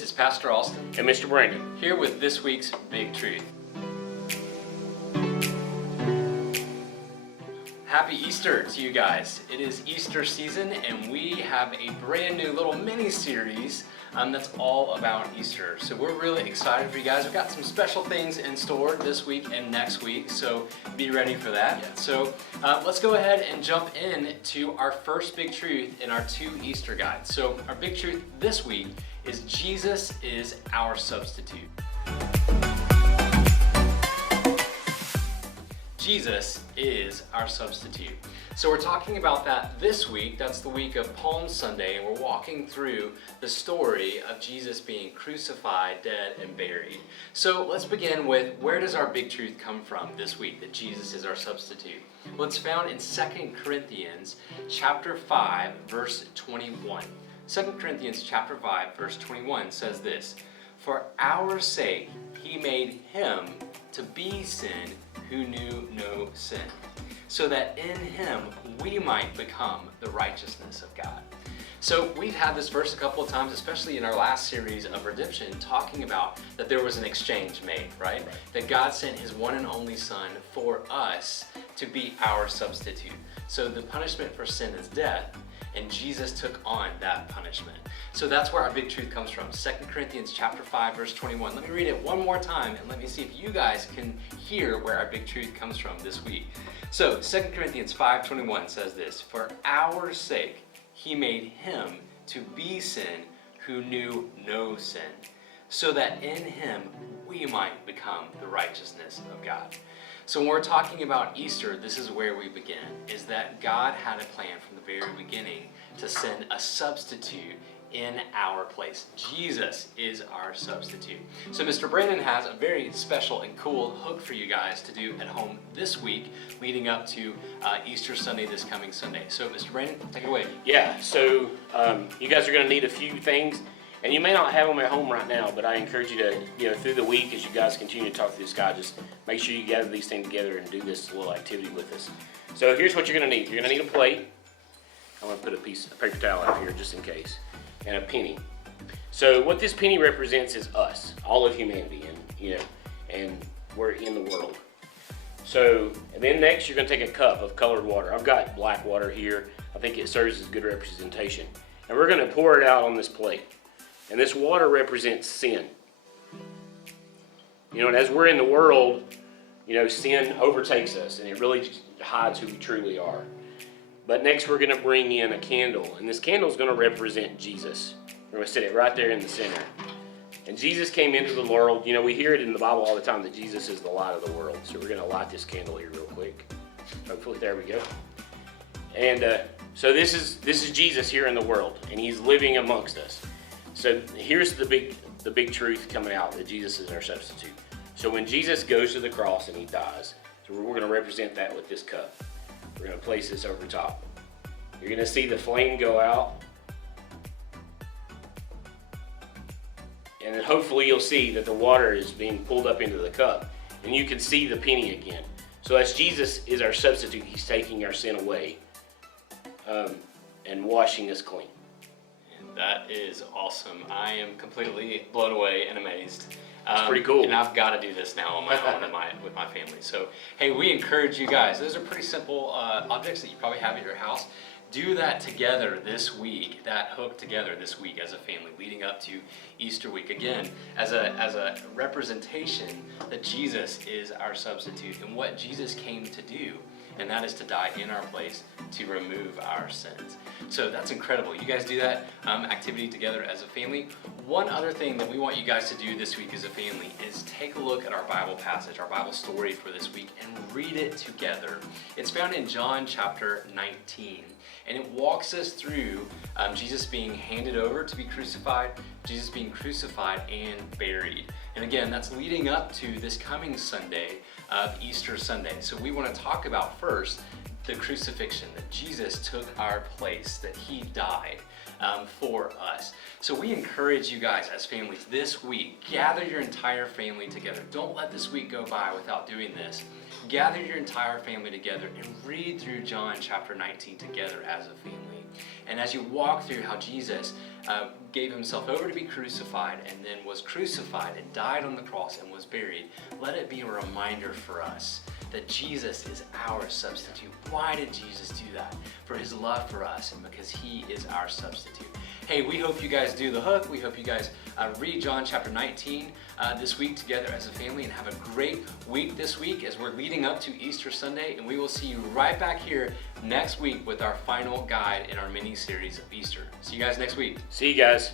kids, it's Pastor Austin and Mr. Brandon here with this week's Big Truth. Happy Easter to you guys. It is Easter season and we have a brand new little mini-series that's all about Easter. So we're really excited for you guys. We've got some special things in store this week and next week, so be ready for that. Yeah. So let's go ahead and jump in to our first big truth in our 2 Easter guides. So our big truth this week is Jesus is our substitute. Jesus is our substitute. So we're talking about that this week. That's the week of Palm Sunday, and we're walking through the story of Jesus being crucified, dead, and buried. So let's begin with, where does our big truth come from this week, that Jesus is our substitute? Well, it's found in 2 Corinthians chapter 5, verse 21. 2 Corinthians chapter 5, verse 21 says this, "For our sake he made him to be sin who knew no sin, so that in him we might become the righteousness of God." So we've had this verse a couple of times, especially in our last series of redemption, talking about that there was an exchange made, right? That God sent his one and only Son for us to be our substitute. So the punishment for sin is death, and Jesus took on that punishment. So that's where our big truth comes from. 2 Corinthians chapter 5, verse 21. Let me read it one more time and let me see if you guys can hear where our big truth comes from this week. So 2 Corinthians 5:21 says this, "For our sake he made him to be sin who knew no sin, so that in him we might become the righteousness of God." So when we're talking about Easter, this is where we begin, is that God had a plan from the very beginning to send a substitute in our place. Jesus is our substitute. So Mr. Brandon has a very special and cool hook for you guys to do at home this week, leading up to Easter Sunday this coming Sunday. So Mr. Brandon, take it away. Yeah, so you guys are going to need a few things, and you may not have them at home right now, but I encourage you to, through the week as you guys continue to talk through this guide, just make sure you gather these things together and do this little activity with us. So here's what you're going to need. You're going to need a plate. I'm going to put a piece of paper towel out here just in case. And a penny. So what this penny represents is us, all of humanity, and we're in the world. So, and then next you're going to take a cup of colored water. I've got black water here. I think it serves as good representation. And we're going to pour it out on this plate. And this water represents sin. And as we're in the world, sin overtakes us, and it really hides who we truly are. But next we're going to bring in a candle, and this candle is going to represent Jesus. We're going to set it right there in the center. And Jesus came into the world. We hear it in the Bible all the time that Jesus is the light of the world. So we're going to light this candle here real quick. Hopefully, there we go. And so this is Jesus here in the world, and he's living amongst us. So here's the big truth coming out, that Jesus is our substitute. So when Jesus goes to the cross and he dies, so we're going to represent that with this cup. We're going to place this over top. You're going to see the flame go out. And then hopefully you'll see that the water is being pulled up into the cup. And you can see the penny again. So as Jesus is our substitute, he's taking our sin away and washing us clean. And that is awesome. I am completely blown away and amazed. It's pretty cool. And I've got to do this now on my own with my family. So, hey, we encourage you guys. Those are pretty simple objects that you probably have at your house. Do that together this week, that hook together this week as a family, leading up to Easter week. Again, as a representation that Jesus is our substitute and what Jesus came to do, and that is to die in our place to remove our sins. So that's incredible. You guys do that activity together as a family. One other thing that we want you guys to do this week as a family is take a look at our Bible passage, our Bible story for this week, and read it together. It's found in John chapter 19. And it walks us through Jesus being handed over to be crucified, Jesus being crucified and buried. And again, that's leading up to this coming Sunday of Easter Sunday. So we want to talk about first the crucifixion, that Jesus took our place, that he died for us. So we encourage you guys as families this week, gather your entire family together. Don't let this week go by without doing this. Gather your entire family together and read through John chapter 19 together as a family. And as you walk through how Jesus gave himself over to be crucified and then was crucified and died on the cross and was buried, let it be a reminder for us that Jesus is our substitute. Why did Jesus do that? For his love for us and because he is our substitute. Hey, we hope you guys do the hook. We hope you guys read John chapter 19 this week together as a family, and have a great week this week as we're leading up to Easter Sunday. And we will see you right back here next week with our final guide in our mini series of Easter. See you guys next week. See you guys.